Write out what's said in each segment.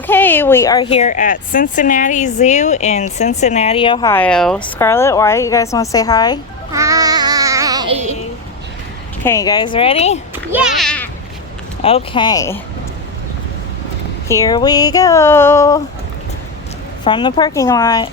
Okay, we are here at Cincinnati Zoo in Cincinnati, Ohio. Scarlett, Wyatt, you guys want to say hi? Hi. Okay, you guys ready? Yeah. Okay. Here we go. From the parking lot.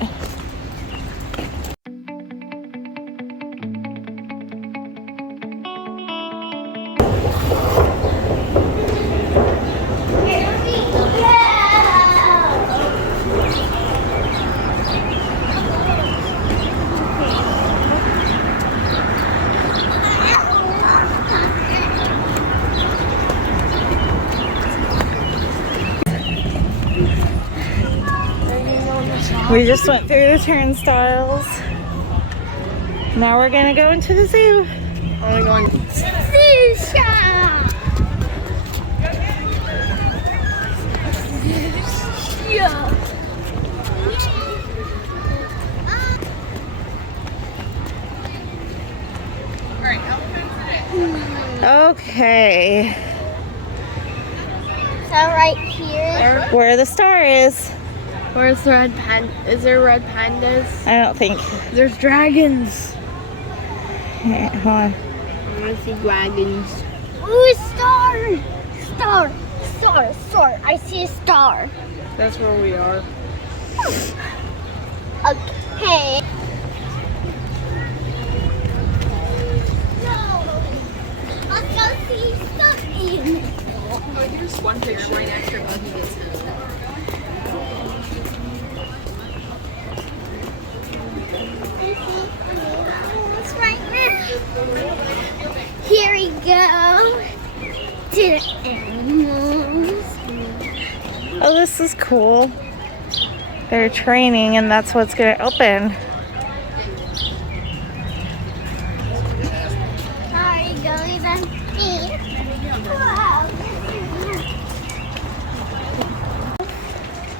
We just went through the turnstiles. Now we're gonna go into the zoo. Only going zoo shop. Yeah. Okay. So right here. Where the star is. Where's the red panda? Is there red pandas? I don't think. There's dragons. Here, hold on. I want to see dragons. Ooh, star. Star. Star. Star. I see a star. That's where we are. Okay. No. Let's go see something. Oh, here's one picture right after Buggy gets home. It's right now. Here we go to the animals. Oh, this is cool. They're training and that's what's gonna open. Sorry, goalies and feet. Wow.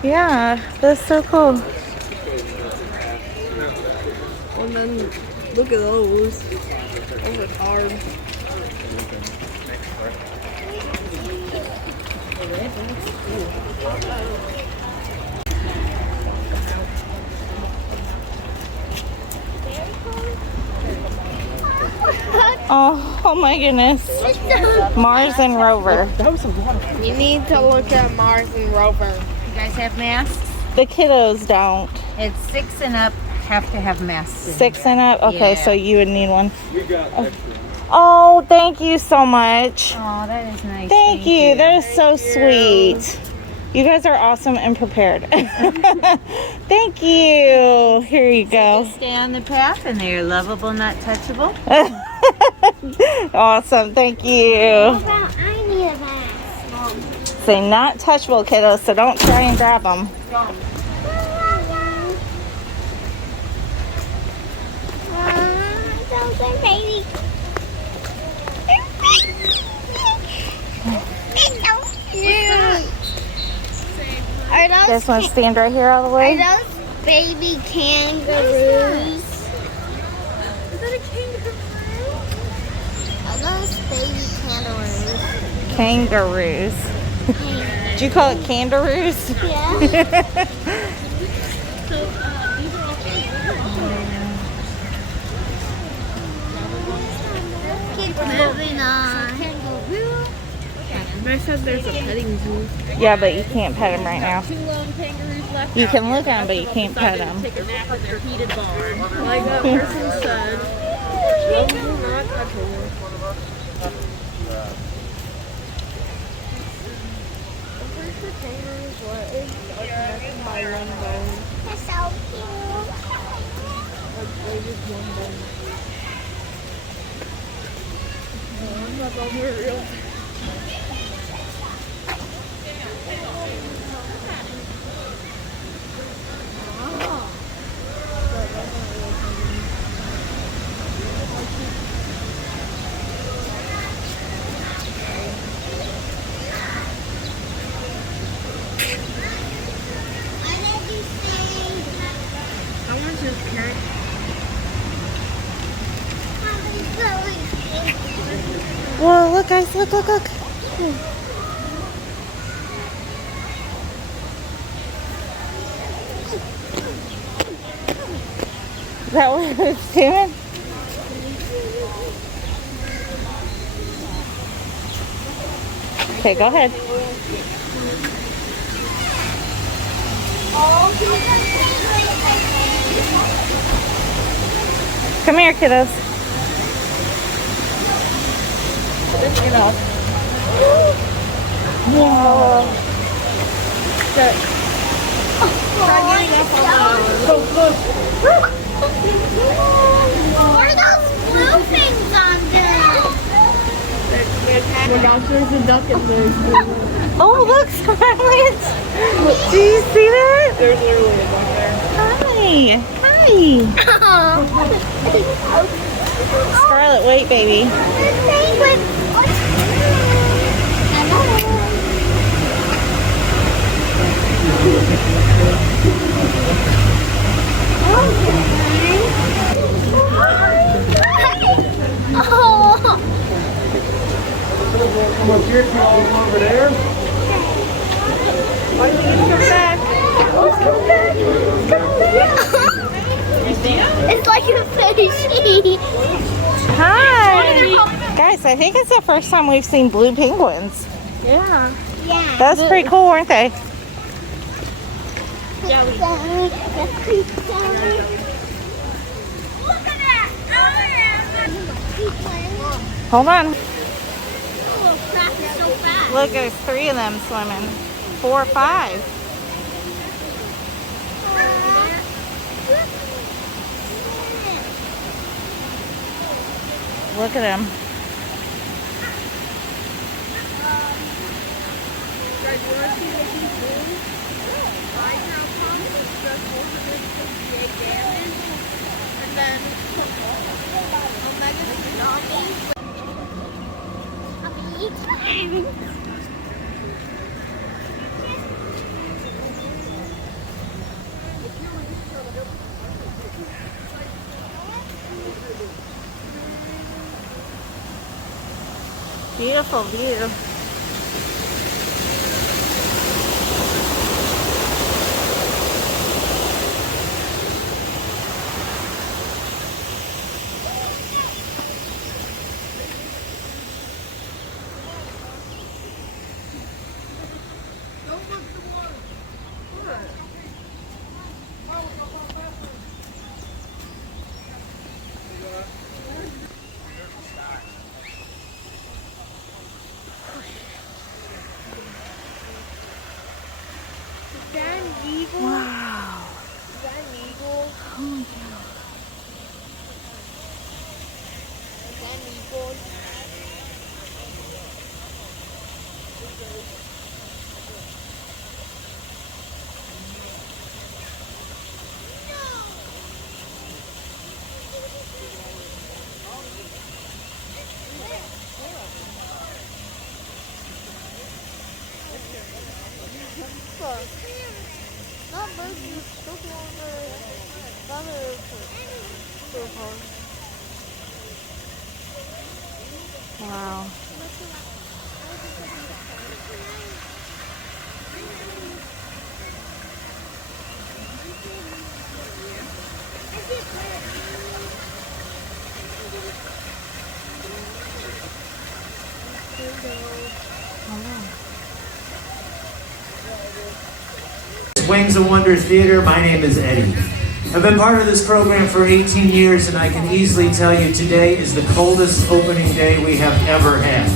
Yeah, that's so cool. And then look at those. Those are hard. Oh my goodness. Mars and Rover. You need to look at Mars and Rover. You guys have masks? The kiddos don't. It's 6 and up have to have masks. 6 and up? Okay, Yeah. so you would need one. Oh, thank you so much. Oh, that is nice. Thank you. That is so sweet. You guys are awesome and prepared. Thank you. Here you go. Just stay on the path and they're lovable, not touchable. Awesome. Thank you. How about I need a mask? Say not touchable, kiddos, so don't try and grab them. Those are baby. They're so cute. Are You those, guys want to stand right here all the are way? those baby kangaroos? Is that a kangaroo? Are those baby kangaroos? Kangaroos. Did you call it kangaroos? Yeah. Keep moving on. I said there's a petting zoo. Yeah, but you can't pet them right now. 2 lone kangaroos left. You can look at them, but you can't pet them. Take a nap in their heated barn. Like that person said. Those are not touchable. I'm pretty sure kangaroos are connected by one bone. They're so cute. Like they just one bone. Oh, that's all real. Whoa, look guys, look. Is that what it's doing? Okay, go ahead. Come here, kiddos. Get off. Whoa. What are those blue things on there? Oh my gosh, there's a duck in there. Oh, look, Scarlett. Do you see that? There's literally a duck there. Hi. Scarlett, wait, baby. Oh. Come up here, come over there. Why did you come back? Let's come back. Let's come back. You see him? It's like a fishy. Hi. Guys, I think it's the first time we've seen blue penguins. Yeah. Yeah. That's pretty cool, weren't they? Yeah, we Look at that. Hold on. Oh, crap, it's so fast. Look, there's 3 of them swimming. 4 or 5. Look at them. guys want to see what he's doing? 5 pound pump is just 468 damage. And then Omega Tsunami. Beautiful view. Is that an eagle? Wow. Is that an eagle? Oh my God. Is that an eagle? Not birds, you took over another Wow. Wings of Wonder Theater. My name is Eddie. I've been part of this program for 18 years, and I can easily tell you today is the coldest opening day we have ever had.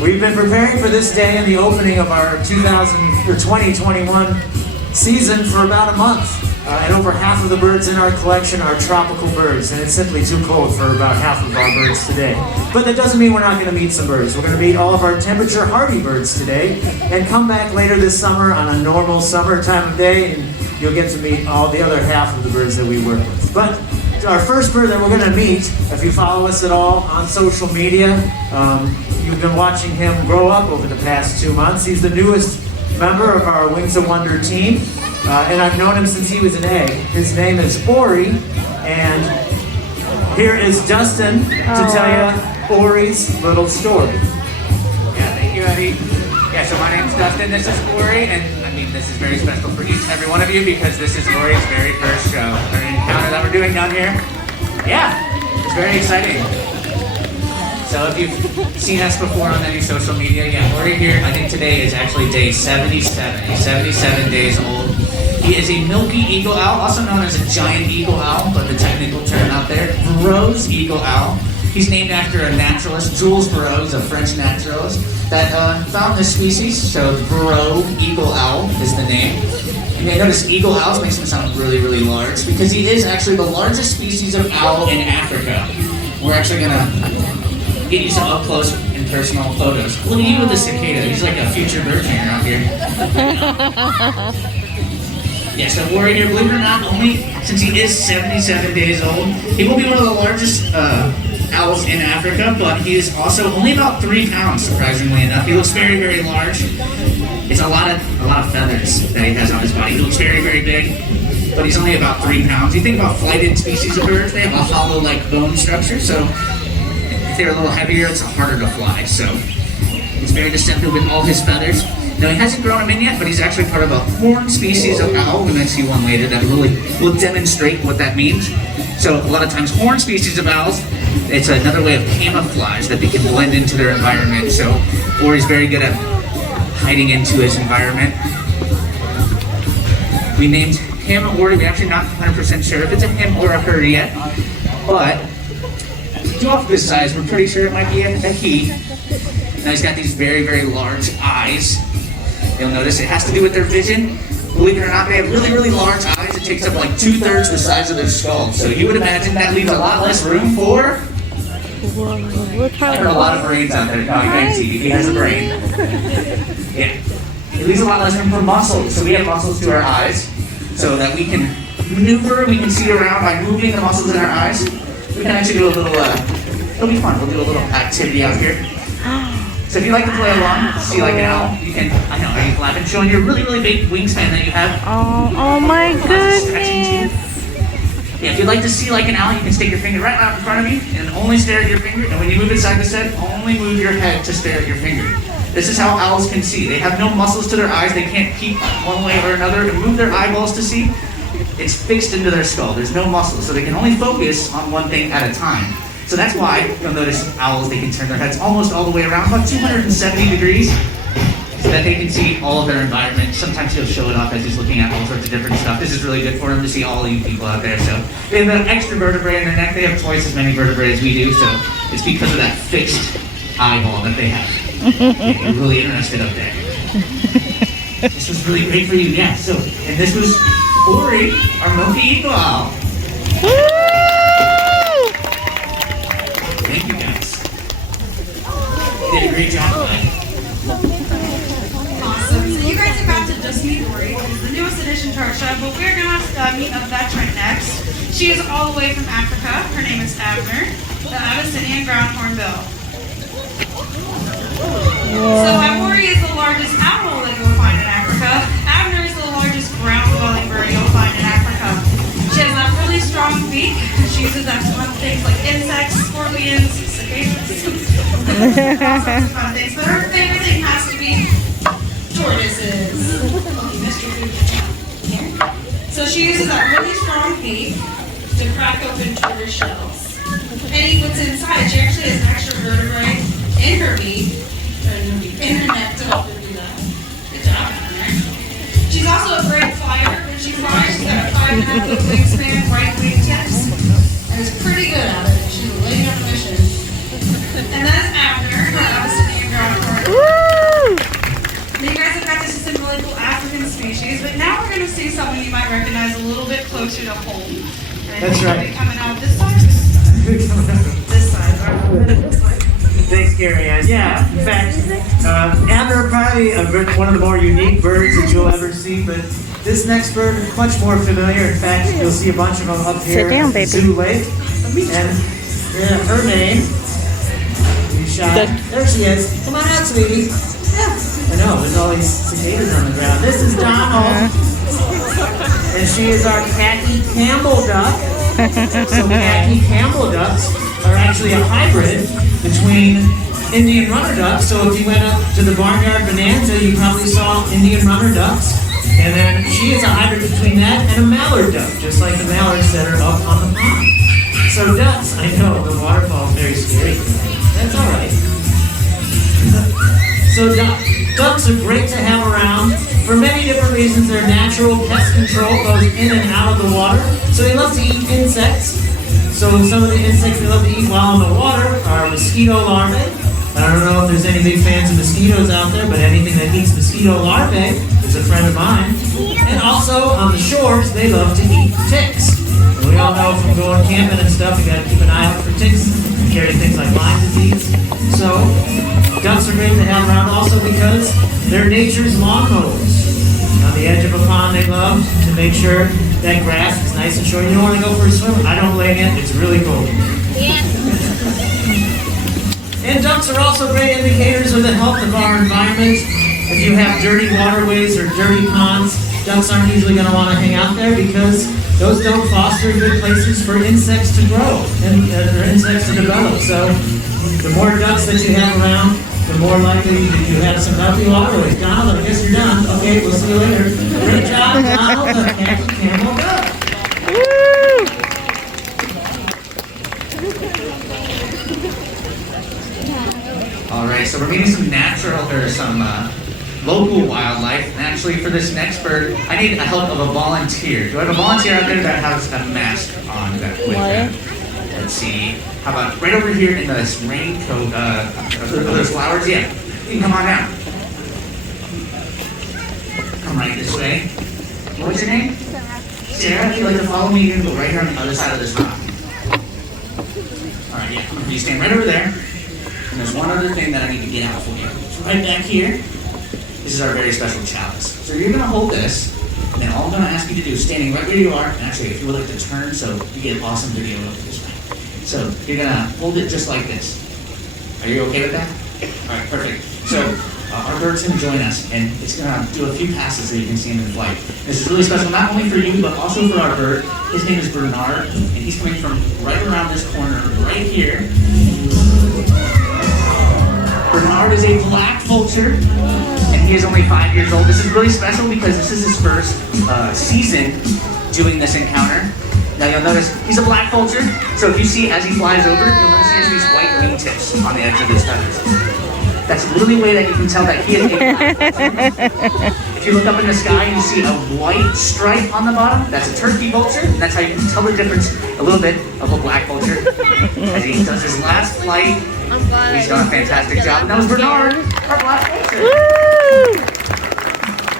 We've been preparing for this day and the opening of our 2021 season for about a month. And over half of the birds in our collection are tropical birds, and it's simply too cold for about half of our birds today. But that doesn't mean we're not going to meet some birds. We're going to meet all of our temperature hardy birds today, and come back later this summer on a normal summer time of day, and you'll get to meet all the other half of the birds that we work with. But our first bird that we're going to meet, if you follow us at all on social media, you've been watching him grow up over the past 2 months. He's the newest member of our Wings of Wonder team. And I've known him since he was an egg. His name is Ori, and here is Dustin to tell you Ori's little story. Yeah, thank you, Eddie. Yeah, so my name's Dustin. This is Ori, and I mean, this is very special for each and every one of you because this is Lori's very first show or encounter that we're doing down here. Yeah, it's very exciting. So if you've seen us before on any social media, yeah, Lori here, I think today is actually day 77. He's 77 days old. He is a milky eagle owl, also known as a giant eagle owl, but the technical term out there, Burroughs eagle owl. He's named after a naturalist, Jules Burroughs, a French naturalist, that found this species, so Burroughs eagle owl is the name. You may notice eagle owls makes him sound really, really large because he is actually the largest species of owl in Africa. We're actually gonna get you some up close and personal photos. Look at you with the cicada. He's like a future bird trainer out here. Yeah, so Warrior here, believe it or not, only since he is 77 days old, he will be one of the largest owls in Africa, but he is also only about 3 pounds, surprisingly enough. He looks very, very large. It's a lot of feathers that he has on his body. He looks very, very big, but he's only about 3 pounds. You think about flighted species of birds, they have a hollow-like bone structure, so if they're a little heavier, it's harder to fly. So he's very deceptive with all his feathers. Now he hasn't grown them in yet, but he's actually part of a horned species of owl. We might see one later that really will demonstrate what that means. So a lot of times horned species of owls, it's another way of camouflage that they can blend into their environment. So Ori's very good at hiding into his environment. We named him Ori. We're actually not 100% sure if it's a him or a her yet, but due off of his size, we're pretty sure it might be a he. Now he's got these very, very large eyes. You'll notice it has to do with their vision. Believe it or not, they have really, really large eyes. It takes up like 2/3 the size of their skull. So you would imagine that leaves a lot less room for... I heard a lot of brains out there. No, you can't see. He has a brain. Yeah. It leaves a lot less room for muscles. So we have muscles to our eyes so that we can maneuver, we can see around by moving the muscles in our eyes. We can actually do a little, it'll be fun. We'll do a little activity out here. So if you like to play along, see like an owl, you can, I know, are you laughing? Showing your really, really big wingspan that you have. Oh my goodness. Yeah, if you'd like to see like an owl, you can stick your finger right out in front of you and only stare at your finger. And when you move it side to side, only move your head to stare at your finger. This is how owls can see. They have no muscles to their eyes. They can't peek one way or another and move their eyeballs to see. It's fixed into their skull. There's no muscles, so they can only focus on one thing at a time. So that's why you'll notice owls, they can turn their heads almost all the way around, about 270 degrees, so that they can see all of their environment. Sometimes he'll show it off as he's looking at all sorts of different stuff. This is really good for him to see all of you people out there. So they have an extra vertebrae in their neck. They have twice as many vertebrae as we do, so it's because of that fixed eyeball that they have. Yeah, you're really interested up there. This was really great for you, yeah. So, and this was Ori, our milky eagle owl. Thank you guys. You did a great job, bud. Awesome. So you guys are about to just meet Ori, the newest addition to our show, but we're going to meet a veteran next. She is all the way from Africa. Her name is Abner, the Abyssinian ground hornbill. So Ori is the largest owl that you'll find in Africa. Abner is the largest ground-dwelling bird you'll find in Africa. She has that really strong beak. She uses that to hunt things like insects, scorpions, cicadas, all sorts of fun things. But her favorite thing has to be tortoises. So she uses that really strong beak to crack open tortoise shells and eat what's inside. She actually has extra vertebrae in her beak, in her neck to help her do that. Good job, Abner. She's also a great flyer. When she flies, she's got a 5.5-foot wingspan, white wingtips, and is pretty good at it. She's a lady on a mission. And that's Abner, her Abyssinian ground hornbill. You guys have got to see some really cool African species, but now we're going to see something you might recognize a little bit closer to home. And That's right. Coming out this side. This side. This side. Thanks, Gary Ann. Yeah, in fact, Abner probably one of the more unique birds that you'll ever see, but this next bird is much more familiar. In fact, you'll see a bunch of them up here down, at baby. Zoo Lake. And her name, you shy. There she is. Come on out, sweetie. I know, there's all these cicadas on the ground. This is Donald. And she is our khaki Campbell duck. So khaki Campbell ducks are actually a hybrid between Indian runner ducks. So if you went up to the barnyard bonanza, you probably saw Indian runner ducks. And then she is a hybrid between that and a mallard duck, just like the mallards that are up on the pond. So ducks, I know the waterfall is very scary tonight. That's all right. So ducks are great to have around for many different reasons. Their natural pest control goes in and out of the water. So they love to eat insects. So some of the insects they love to eat while in the water are mosquito larvae. I don't know if there's any big fans of mosquitoes out there, but anything that eats mosquito larvae is a friend of mine. And also on the shores, they love to eat ticks. And we all know from going camping and stuff, you got to keep an eye out for ticks. They carry things like Lyme disease. So ducks are great to have around also because they're nature's lawn mowers. On the edge of a pond, they love to make sure that grass is nice and short. You don't want to go for a swim? I don't blame you. It's really cold. And ducks are also great indicators of the health of our environment. If you have dirty waterways or dirty ponds, ducks aren't usually going to want to hang out there because those don't foster good places for insects to grow and for insects to develop. So the more ducks that you have around, the more likely that you have some healthy waterways. Donald, I guess you're done. Okay, we'll see you later. Great job, Donald, the camel duck. All right, so we're meeting some local wildlife. And actually, for this next bird, I need the help of a volunteer. Do I have a volunteer out there that has a mask on that with them? Let's see. How about right over here in this raincoat? Are those flowers? Yeah. You can come on down. Come right this way. What's your name? Sarah. If you'd like to follow me, you're going to go right here on the other side of this rock. All right, yeah. You stand right over there. And there's one other thing that I need to get out for you. It's right back here. This is our very special chalice. So you're going to hold this, and then all I'm going to ask you to do is standing right where you are, and actually if you would like to turn so you get an awesome video of this way. So you're going to hold it just like this. Are you okay with that? All right, perfect. So our bird's going to join us, and it's going to do a few passes so you can see him in flight. This is really special not only for you, but also for our bird. His name is Bernard, and he's coming from right around this corner, right here. Bernard is a black vulture, and he is only 5 years old. This is really special because this is his first season doing this encounter. Now you'll notice he's a black vulture, so if you see as he flies over, you'll notice he has these white wingtips on the edge of his feathers. That's the only way that you can tell that he is a black vulture. If you look up in the sky and you see a white stripe on the bottom, that's a turkey vulture, and that's how you can tell the difference a little bit of a black vulture. As he does his last flight, he's done a fantastic job. And that was Bernard, our black vulture.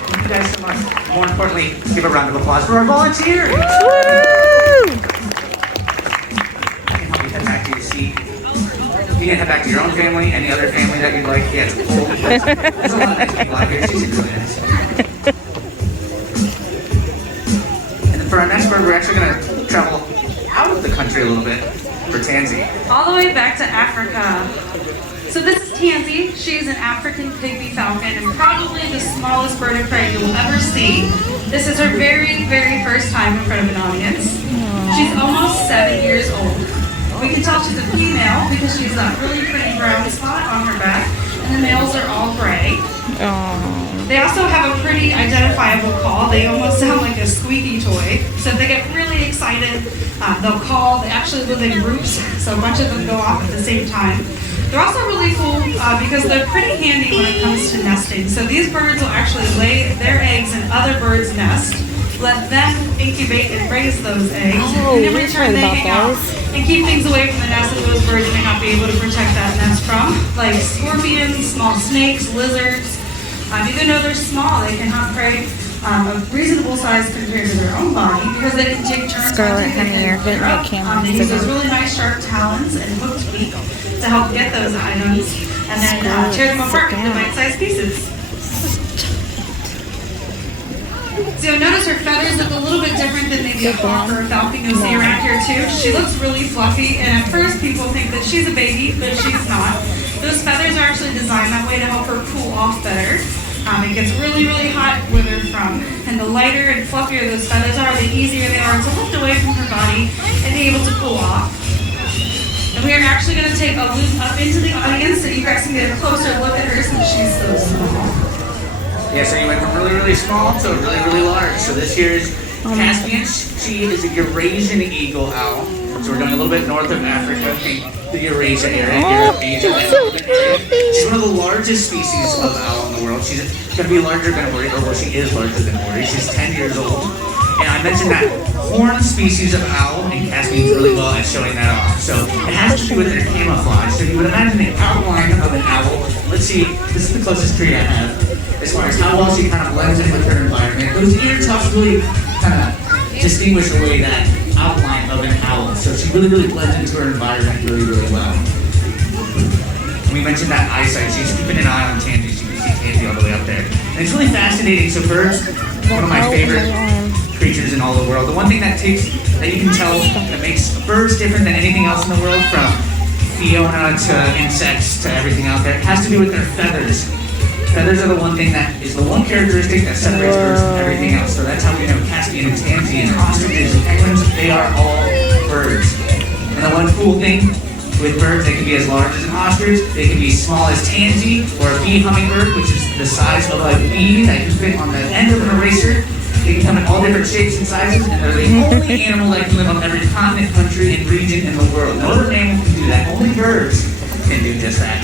Thank you guys so much. More importantly, give a round of applause for our volunteers. You can help you head back to your seat. You can head back to your own family, any other family that you'd like. Yeah, it's cool. There's a lot of nice people out here. She's really nice. And then for our next bird, we're actually going to travel out of the country a little bit for Tansy. All the way back to Africa. So this is Tansy. She's an African pygmy falcon and probably the smallest bird of prey you'll ever see. This is her very, very first time in front of an audience. She's almost 7 years old. We can tell she's a female because she's got really pretty brown spot on her back, and the males are all gray. They also have a pretty identifiable call. They almost sound like a squeaky toy. So if they get really excited, they'll call. They actually live in groups, so a bunch of them go off at the same time. They're also really cool because they're pretty handy when it comes to nesting. So these birds will actually lay their eggs in other birds' nests, let them incubate and raise those eggs, and in return they hang out and keep things away from the nest that those birds may not be able to protect that nest from, like scorpions, small snakes, lizards. Even though they're small, they can hunt prey of reasonable size compared to their own body because they can take turns hunting and they use those really nice sharp talons and hooked beak to help get those items and then tear them apart into bite-sized pieces. So you'll notice her feathers look a little bit different than maybe a hawk or a falcon you'll see around here too. She looks really fluffy, and at first people think that she's a baby, but she's not. Those feathers are actually designed that way to help her cool off better. It gets really, really hot where they're from, and the lighter and fluffier those feathers are, the easier they are to lift away from her body and be able to cool off. And we are actually going to take a loop up into the audience so you guys can get a closer look at her since she's so small. Yeah, so you went from really, really small to really, really large. So this here is Caspian. She is a Eurasian eagle owl. So we're going a little bit north of Africa, the Eurasia area. Eurasia, she's one of the largest species of owl in the world. She's going to be larger than Ori, or well, she is larger than Ori. She's 10 years old. And I mentioned that horned species of owl, and Caspian's really well at showing that off. So it has to do with their camouflage. So you would imagine the outline of an owl. Let's see, this is the closest tree I have, as far as how well she kind of blends in with her environment. Those ear tufts really kind of distinguish away that outline of an owl. So she really, really blends into her environment really, really well. And we mentioned that eyesight. She's keeping an eye on Tansy. She can see Tansy all the way up there. And it's really fascinating. So birds, one of my favorite creatures in all the world. The one thing that you can tell that makes birds different than anything else in the world, from Fiona to insects to everything out there, it has to do with their feathers. Feathers are the one thing that is the one characteristic that separates birds from everything else. So that's how we know Caspian and Tansy and ostriches and penguins, they are all birds. And the one cool thing with birds, they can be as large as an ostrich, they can be small as Tansy, or a bee hummingbird, which is the size of a bee that can fit on the end of an eraser. They can come in all different shapes and sizes, and they're the only animal that can live on every continent, country, and region in the world. No other mammal can do that. Only birds can do just that.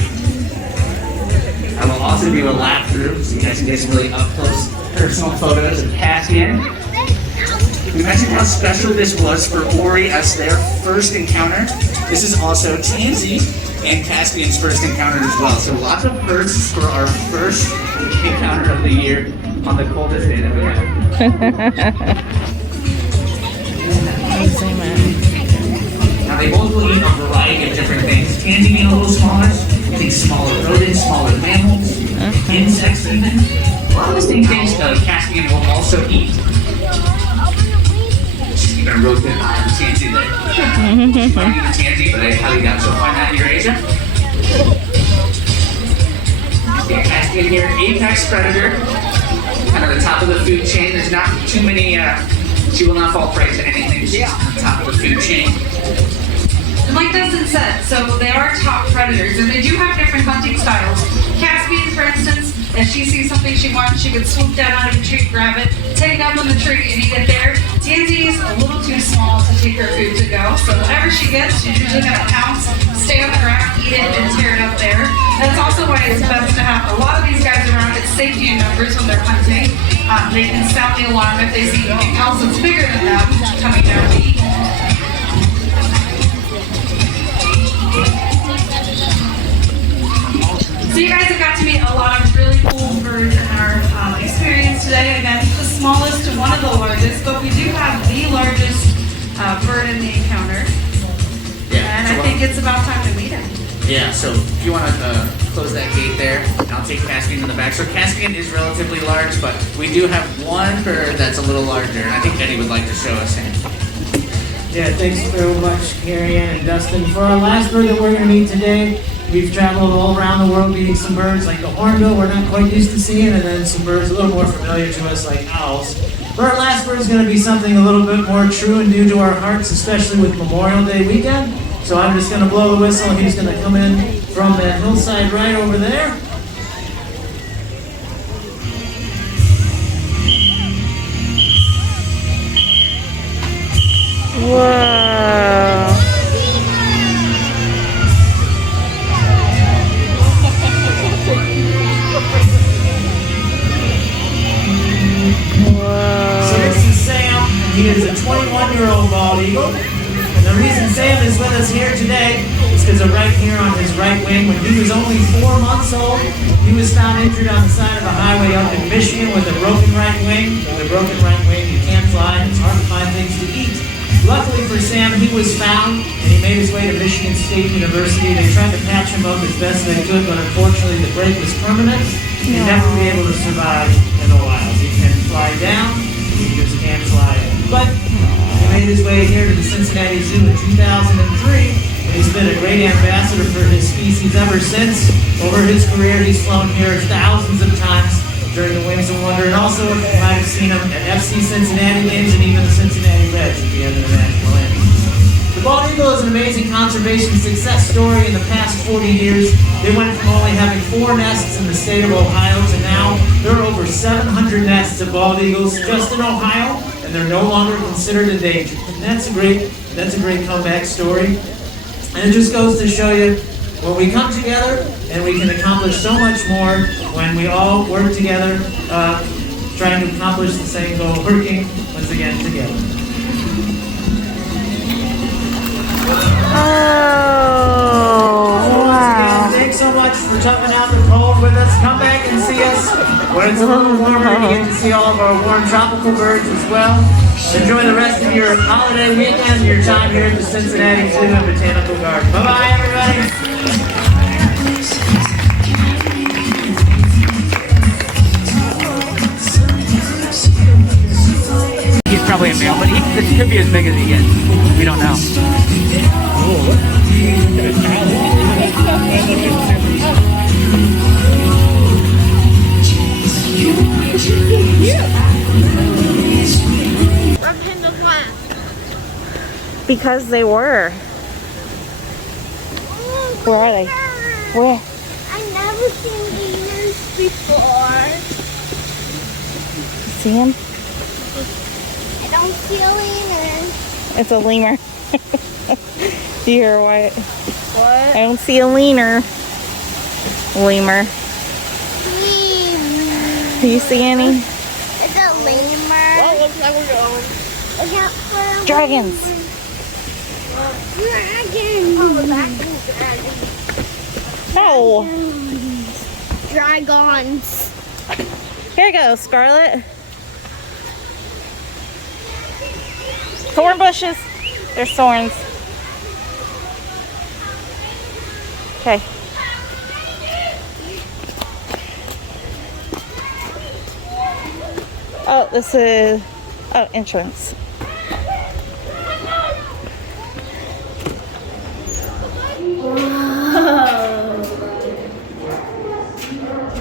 I will also do a lap through so you guys can get some really up-close personal photos of Caspian. We mentioned how special this was for Ori as their first encounter. This is also Tansy and Caspian's first encounter as well. So lots of firsts for our first encounter of the year on the coldest day that we have. Now they both will eat a variety of different things. Tansy being a little smaller, I think smaller rodents, smaller mammals, insects even. A lot of the same things Caspian will also eat. She's even a real good eye on Tansy there. She might eat the Tansy, but I highly doubt she'll find that in Eurasia. Yeah, Caspian here, apex predator. Kind of the top of the food chain. There's not too many, she will not fall prey to anything. She's on top of the food chain. And like Dustin said, so they are top predators, and they do have different hunting styles. Caspian, for instance, if she sees something she wants, she could swoop down out of the tree, grab it, take it up on the tree, and eat it there. Tansy's a little too small to take her food to go, so whatever she gets, she's usually gonna pounce, stay on the ground, eat it, and tear it up there. That's also why it's best to have a lot of these guys around. It's safety in numbers when they're hunting. They can sound the alarm if they see anything else that's bigger than them coming down to eat. So you guys have got to meet a lot of really cool birds in our experience today. Again, the smallest to one of the largest, but we do have the largest bird in the encounter. Yeah, And I think it's about time to meet him. Yeah, so if you want to close that gate there, and I'll take Caspian in the back. So Caspian is relatively large, but we do have one bird that's a little larger, and I think Eddie would like to show us him. Yeah, thanks very much, Carrie Ann and Dustin. For our last bird that we're going to meet today, we've traveled all around the world meeting some birds like the hornbill we're not quite used to seeing, and then some birds a little more familiar to us like owls. But our last bird is going to be something a little bit more true and dear to our hearts, especially with Memorial Day weekend. So I'm just going to blow the whistle, and he's going to come in from that hillside right over there. Whoa. So this is Sam, and he is a 21-year-old bald eagle. And the reason Sam is with us here today is because of right here on his right wing, when he was only 4 months old, he was found injured on the side of a highway up in Michigan with a broken right wing. With a broken right wing, you can't fly, and it's hard to find things to eat. Luckily for Sam, he was found, and he made his way to Michigan State University. They tried to patch him up as best they could, but unfortunately the break was permanent. He'd never be able to survive in the wild. He can fly down, he just can't fly up. But he made his way here to the Cincinnati Zoo in 2003, and he's been a great ambassador for his species ever since. Over his career, he's flown here thousands of times during the Wings of Wonder, and also you might have seen him at FC Cincinnati games and even the Cincinnati Reds at the end of the national anthem. The bald eagle is an amazing conservation success story. In the past 40 years, they went from only having 4 nests in the state of Ohio to now there are over 700 nests of bald eagles just in Ohio, and they're no longer considered endangered. And that's a great comeback story. And it just goes to show you, when we come together, and we can accomplish so much more when we all work together, trying to accomplish the same goal, working once again together. Oh, wow. Thanks so much for jumping out the cold with us. Come back and see us when it's a little warmer. You get to see all of our warm tropical birds as well. Enjoy the rest of your holiday weekend, your time here at the Cincinnati Zoo Botanical Garden. Bye-bye, everybody. He's probably a male, but this could be as big as he gets. We don't know. Because they were. Where are they? Where? I've never seen lemurs before. See him? I don't see a lemur. It's a lemur. You hear what? What? I don't see a lemur. Lemur. Lemur. Do you see any? It's a lemur. Well, looks like we're going. Dragons. Dragon. Oh, back to dragon. No. Dragons. Here you go, Scarlet. Thorn bushes. There's thorns. Okay. Oh, this is entrance.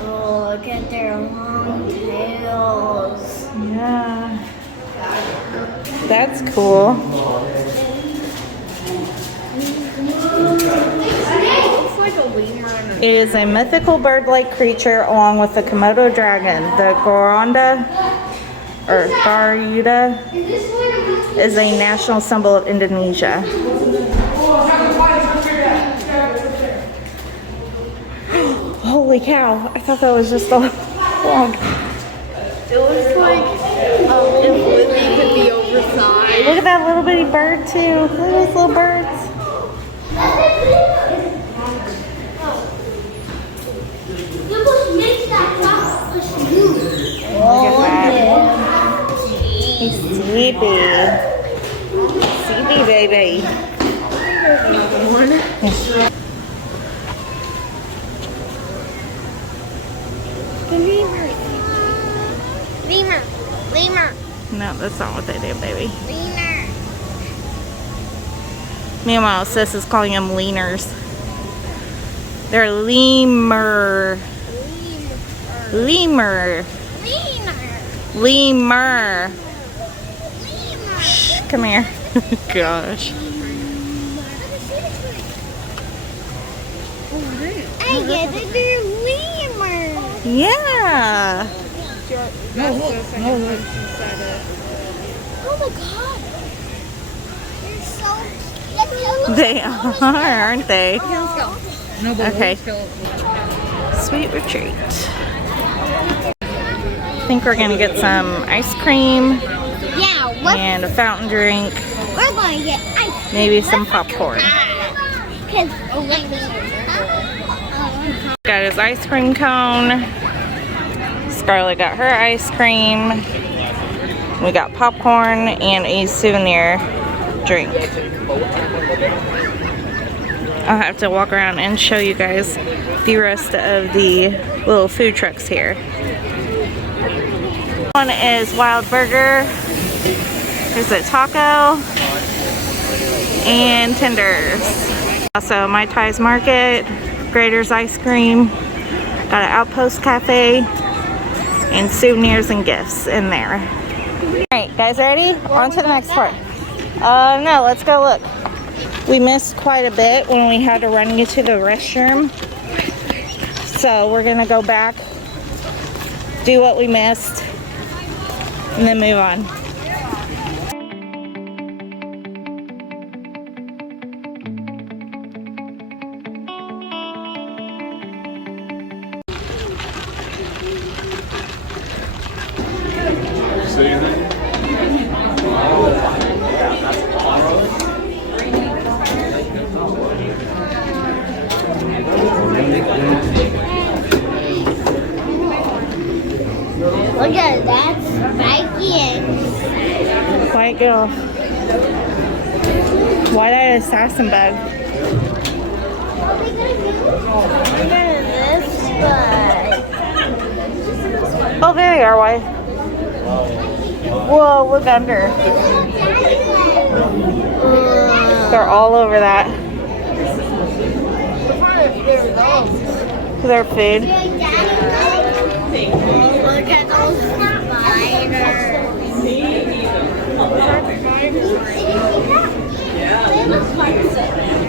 Oh, look at their long tails. Yeah. That's cool. Looks like a lemur. It is a mythical bird-like creature along with the Komodo dragon. The Garuda is a national symbol of Indonesia. Holy cow, I thought that was just a log. It looks like if Lizzie could be oversized. Look at that little bitty bird too. Look at those little birds. Look at that. He's sleepy. Sleepy baby. Lemur. Lemur. No, that's not what they do, baby. Lemur. Meanwhile, sis is calling them leaners. They're lemur. Lemur. Lemur. Shh, come here. Gosh. I get it. They're lemur. Yeah. Oh my god. They're so cute. They are, aren't they? Let's go. Okay. Sweet retreat. I think we're gonna get some ice cream Yeah, and a fountain drink, we're going to get ice. maybe some popcorn. Got his ice cream cone. Scarlett got her ice cream. We got popcorn and a souvenir drink. I'll have to walk around and show you guys the rest of the little food trucks here. One is Wild Burger. There's a taco and tenders. Also My Ties Market, Grader's Ice Cream, got an Outpost Cafe, and souvenirs and gifts in there. Alright, guys ready? On to the next part. No, let's go look. We missed quite a bit when we had to run you to the restroom. So we're gonna go back, do what we missed, and then move on. Look at that, spiky and White girl. White-eyed assassin bug. look at this bug. Oh, there they are, White. Whoa, look under. They're all over that. Their food. Look at those spiders.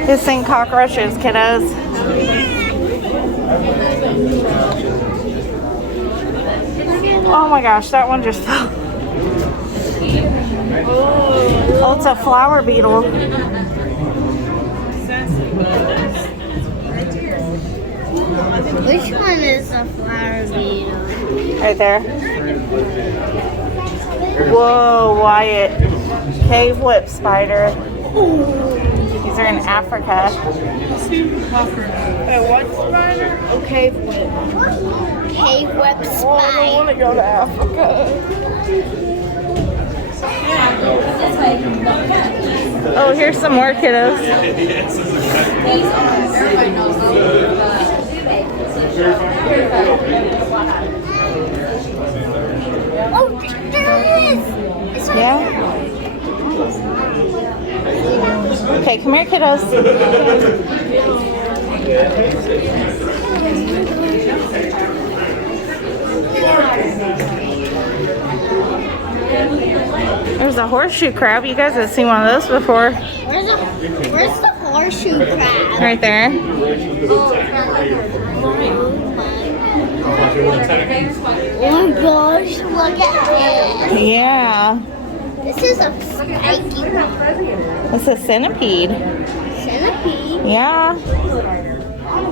Just think cockroaches, kiddos. Oh my gosh, that one just fell. Oh, it's a flower beetle. Which one is a flower beetle? Right there. Whoa, Wyatt. Cave whip spider. These are in Africa. What spider? Oh, cave whip. Cave web Oh, I spider. want to go to Africa. Oh, here's some more kiddos. Oh, there it is. It's right Yeah? Okay, come here, kiddos. There's a horseshoe crab. You guys have seen one of those before. Where's the horseshoe crab? Right there. Oh my gosh, look at this. Yeah. This is a spiky one. It's a centipede. Centipede. Yeah. I'm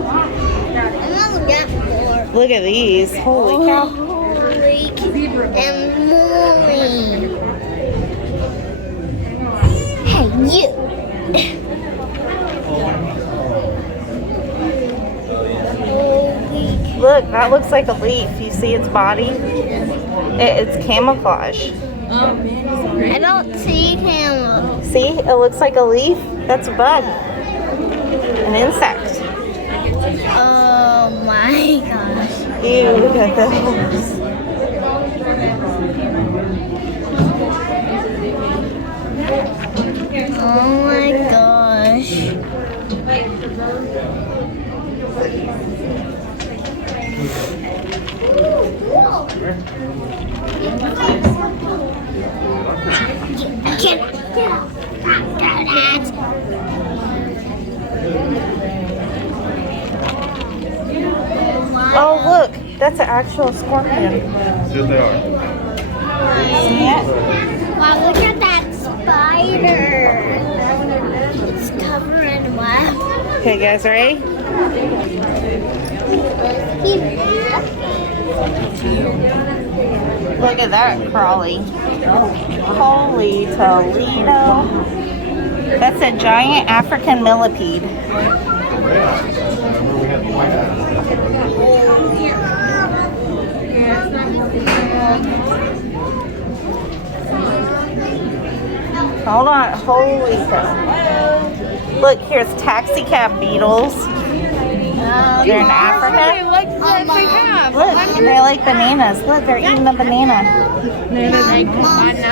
gonna look at more. Look at these. Holy cow. Holy and moly. Hey, you. Holy. Look, that looks like a leaf. You see its body? It's camouflage. I don't see him. See? It looks like a leaf. That's a bug. An insect. Oh my gosh. Ew, look at those. Oh my gosh. I can't get out. That. Oh, look. That's an actual scorpion. Yes, they are. Yeah. Wow, look at that spider. It's covered in web. Okay, guys, ready? Look at that crawly. Holy Toledo. That's a giant African millipede. Hold on. Holy cow. Look, here's taxi cab beetles. They're in Africa. Look, they like bananas. Look, they're eating the banana.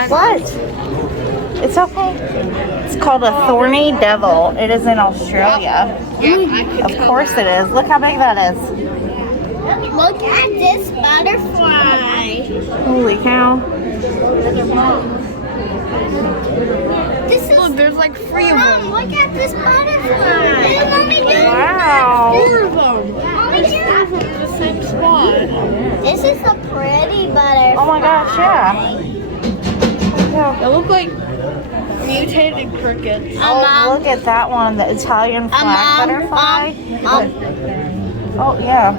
What? It's okay. It's called a thorny devil. It is in Australia. Of course it is. Look how big that is. Look at this butterfly. Holy cow. This is There's like 3 of them. Look at this butterfly. Mommy, Wow. 4 of them. Mommy, There's 4 of them in the same spot. this is a pretty butterfly. Oh my gosh, yeah. They look like mutated crickets. Oh, look at that one, the Italian flag butterfly. Oh, yeah.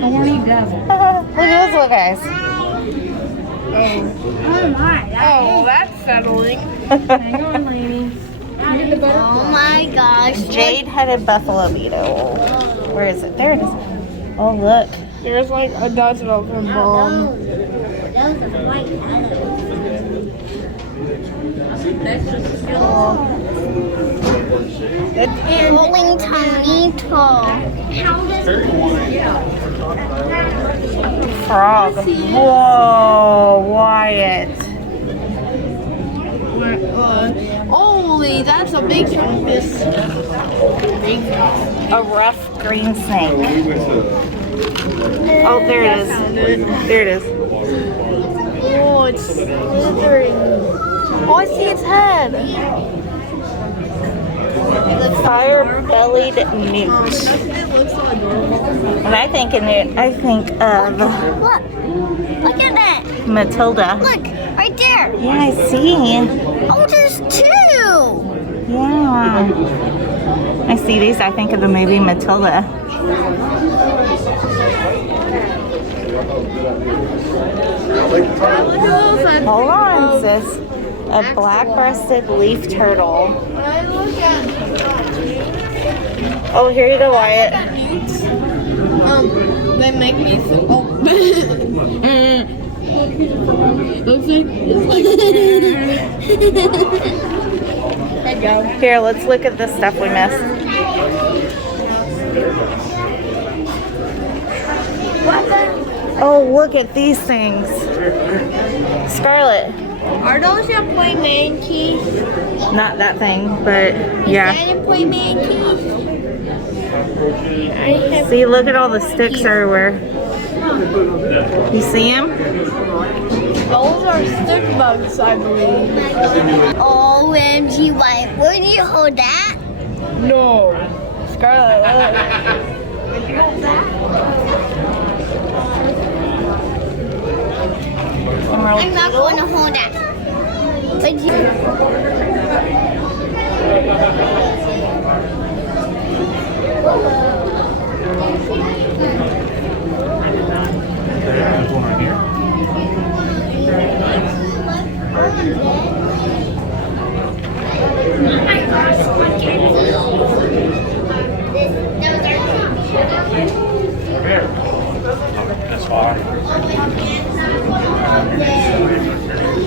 Thorny devil. Look at those little guys. Oh, that's settling. Oh my gosh. Jade-headed buffalo beetle. Where is it? There it is. Oh, look. There's like a dozen of them, Mom. That was a white Rolling tomato. Frog. Whoa, Wyatt. Holy, that's a big fungus. A rough green snake. Oh, there it is. There it is. Oh, it's slithering. Oh, I see its head. The fire-bellied newt. It looks so adorable. And I think a newt, I think of Look. Look at that. Matilda. Look, right there. Yeah, I see. Oh, there's 2. Yeah. I see these, I think of the movie Matilda. Hold on, sis. A black-breasted leaf turtle. Oh, here you go, Wyatt. They make me so. Oh. Looks like There you go. Here, let's look at the stuff we missed. Oh, look at these things. Scarlet. Are those your point mankeys? Not that thing, but yeah. Your point mankeys? See, look at all the sticks everywhere. You see them? Those are stick bugs, I believe. OMG, White. Would you hold that? No. Scarlet, look. I'm not going to hold that. Would you?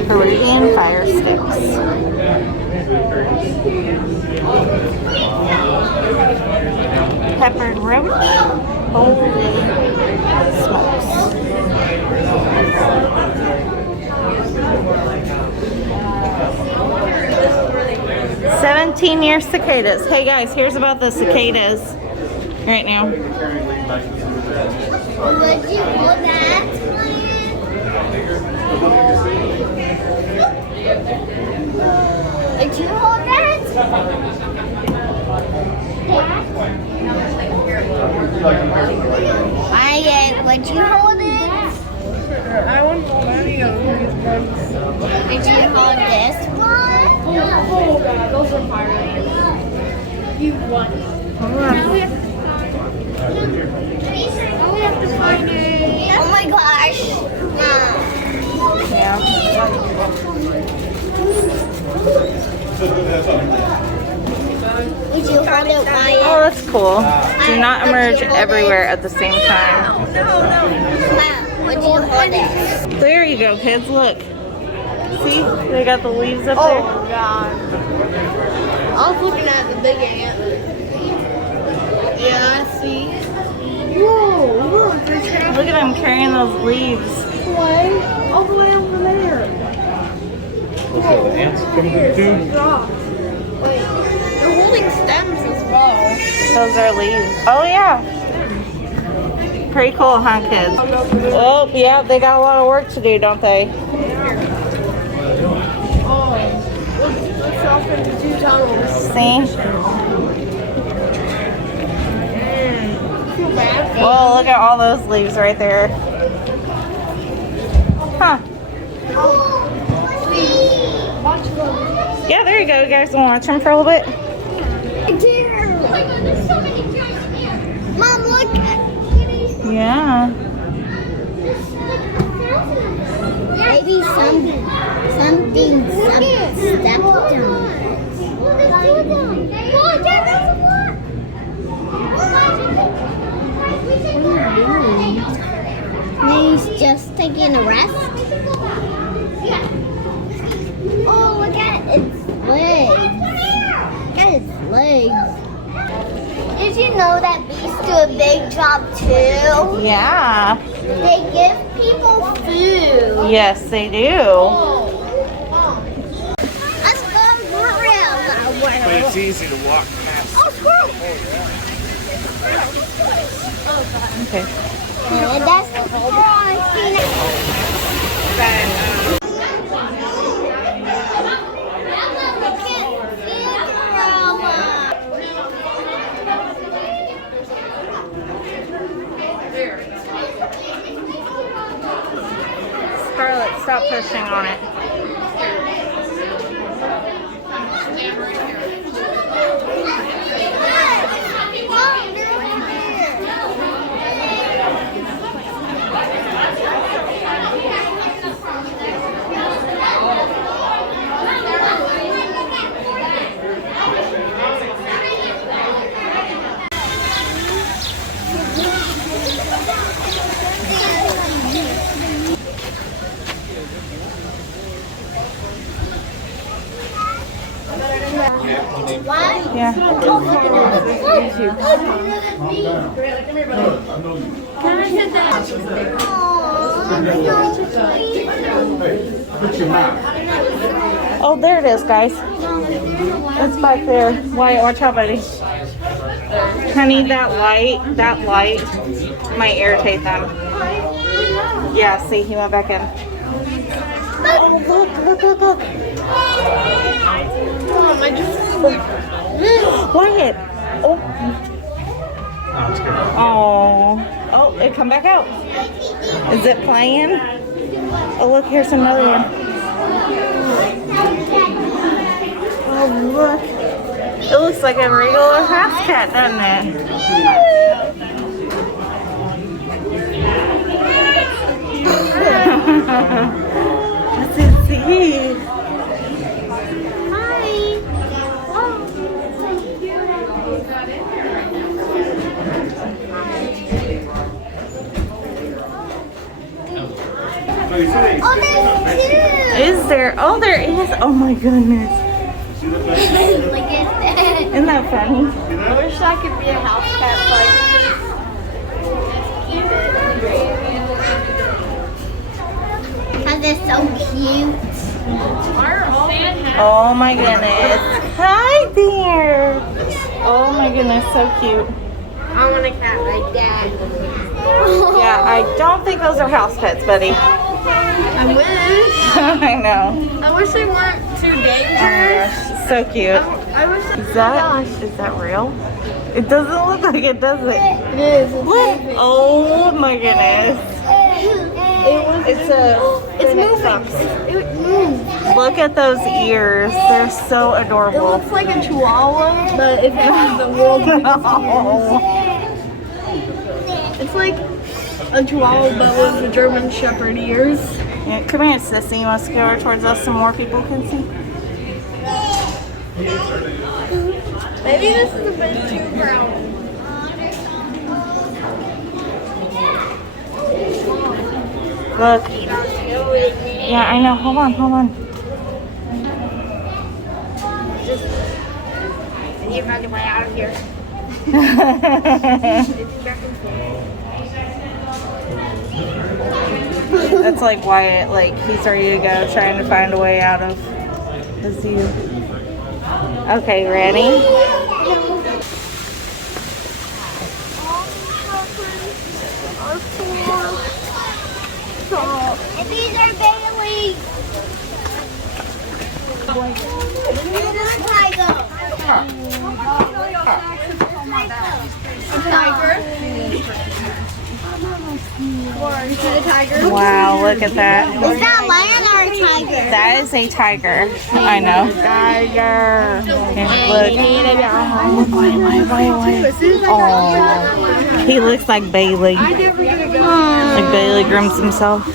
Peruvian fire sticks. Peppered roach. Holy smokes. "17-year cicadas." Hey guys, here's about the cicadas right now. Would you hold that? Would you hold that? Wyatt, would you hold it? I wouldn't hold any of these bugs. Would you hold this one? Oh, God, those are fire ants. You won. Now we have to find it. Oh my gosh. Yeah. Would you hold it, Wyatt? Oh, that's cool. Do not emerge everywhere at the same time. Would you hold it? There you go, kids. Look. See? They got the leaves up Oh, there. God. I was looking at the big ant. Yeah, I see. Whoa, look, they're trapped Look at them carrying those leaves. away. All the way over there. Whoa. Ants coming to the tube. Stop. Wait, they're holding stems as well. Those are leaves. Oh, yeah. Pretty cool, huh, kids? Oh, yeah, they got a lot of work to do, don't they? Oh, what's off in See? Whoa, look at all those leaves right there. Huh. Yeah, there you go. You guys want to watch them for a little bit? Deer. Mom, look. Yeah. Maybe something stepped on it. Maybe he's just taking a rest. Oh, look at its legs. Look at its legs. Did you know that bees do a big job too? Yeah. They give people food. Yes, they do. Let's go gorilla. But it's easy to walk past. Oh, squirrel. Okay. And that's the squirrel I've seen. Scarlett, stop pushing on it. Yeah. Oh, there it is, guys. It's back there. Wyatt, watch out, buddy. Honey, that light might irritate them. Yeah, see, he went back in. Oh, look. Mom, I just... Wyatt. Oh, it come back out. Is it playing? Oh, look, here's another one. Oh, look. It looks like a regular house cat, doesn't it? What's it see? Oh, there's two. Is there? Oh, there is. Oh my goodness. Look at that. Isn't that funny? I wish I could be a house cat so I could just keep it. Cause they're so cute. Oh my goodness. Hi there. Oh my goodness, so cute. I want a cat like that. Yeah, I don't think those are house pets, buddy. I wish. I know. I wish they weren't too Oh my dangerous. gosh, so cute. I wish. Is that real? It doesn't look like it, does it? It is. Look. Oh my goodness. It's moving. It moves. Look at those ears. They're so It adorable. looks like a chihuahua, but it has the world's biggest ears. It's like a chihuahua, but with the German Shepherd ears. Yeah, come here, Sissy. You want to go towards us so more people can see? Maybe this is a bit too brown. Look. Yeah, I know. Hold on. You found your way out of here. That's like Wyatt, like he's ready to go, trying to find a way out of the zoo. Okay, ready? And these are Bailey. This is a tiger. Wow, look at that. Is that a lion or a tiger? That is a tiger. I know. Tiger. Look. Oh, he looks like Bailey. Like Bailey grooms himself.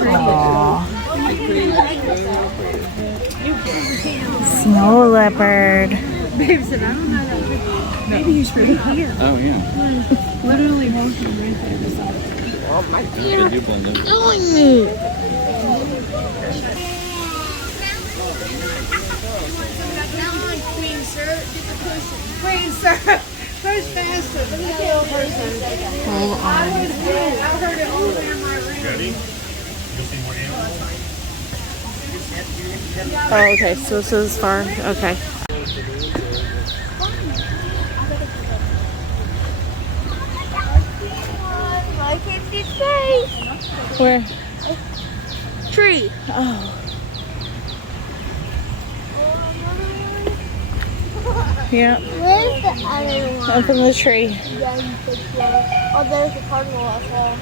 Aww. Snow leopard. Maybe he's right here. Oh, yeah. Literally both of them right there. Oh my They God. do blend in. Doing it. Queen, sir. Who's faster? Look at that little person. I heard it all in my room. Ready? You'll see more animals. Oh, okay. So this is far. Okay. I can see face. Where? Tree. Oh. Yeah. Where's the other one? Up in the tree. Oh, there's the cardinal as well.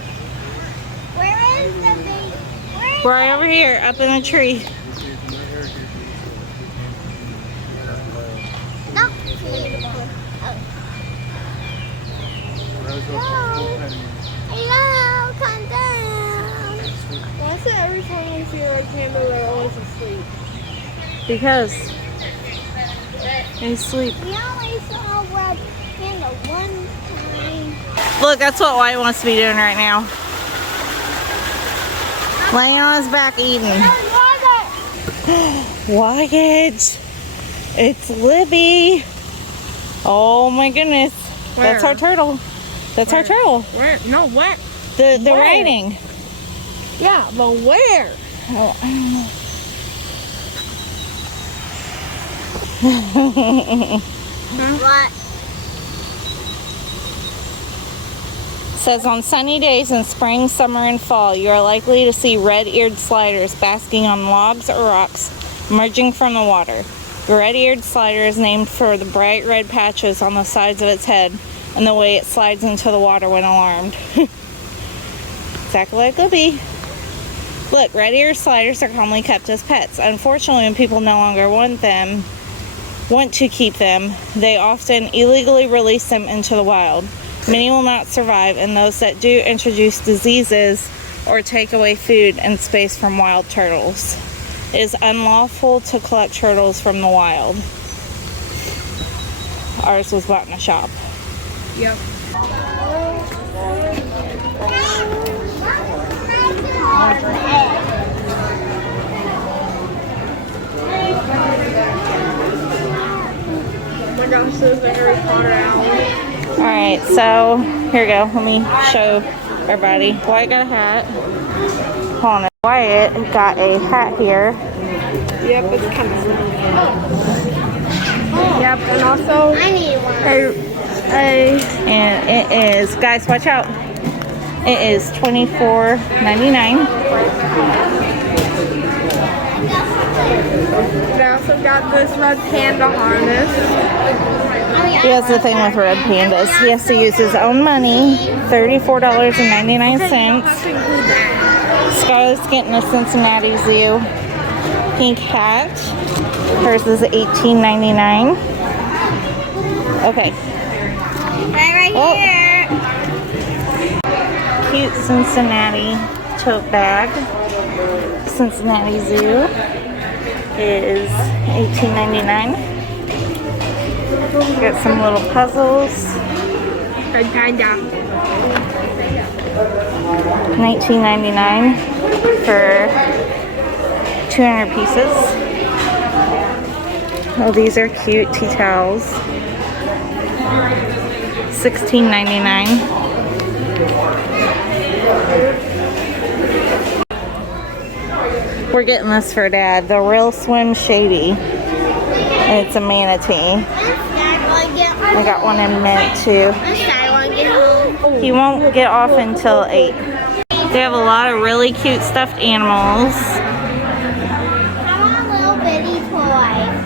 Where is the big? Where is Right over here, up in the tree. no? Hello, come down. Why is it every time we see a red panda, they're always asleep? Because they sleep. We only saw a red panda one time. Look, that's what Wyatt wants to be doing right now. Laying on his back eating. Wyatt, it's Libby. Oh my goodness. That's Where? our turtle. That's our turtle. Where? No, where? The Where? writing. Yeah, but where? Oh, I don't know. What? Says on sunny days in spring, summer, and fall, you are likely to see red-eared sliders basking on logs or rocks emerging from the water. The red-eared slider is named for the bright red patches on the sides of its head and the way it slides into the water when alarmed. Exactly like Libby. Look, red-eared sliders are commonly kept as pets. Unfortunately, when people no longer want to keep them, they often illegally release them into the wild. Many will not survive, and those that do introduce diseases or take away food and space from wild turtles. It is unlawful to collect turtles from the wild. Ours was bought in a shop. Yep. Oh my gosh, there's a Harry Potter alley. Alright, so here we go. Let me show everybody. Wyatt got a hat. Hold on. Wyatt got a hat here. Yep, it's kind of. Yep, and also I need one. And it is, guys, watch out. It is $24.99. I also got this red panda harness. He has the thing with red pandas. He has to use his own money, $34.99. Scarlett's getting a Cincinnati Zoo pink hat. Hers is $18.99. Okay. Right Oh. here. Cute Cincinnati tote bag. Cincinnati Zoo is $18.99. Got some little puzzles. Red panda. $19.99 for 200 pieces. Oh, these are cute tea towels. $16.99. We're getting this for Dad. The Real Swim Shady. And it's a manatee. I got one in mint too. He won't get off until 8. They have a lot of really cute stuffed animals. boy.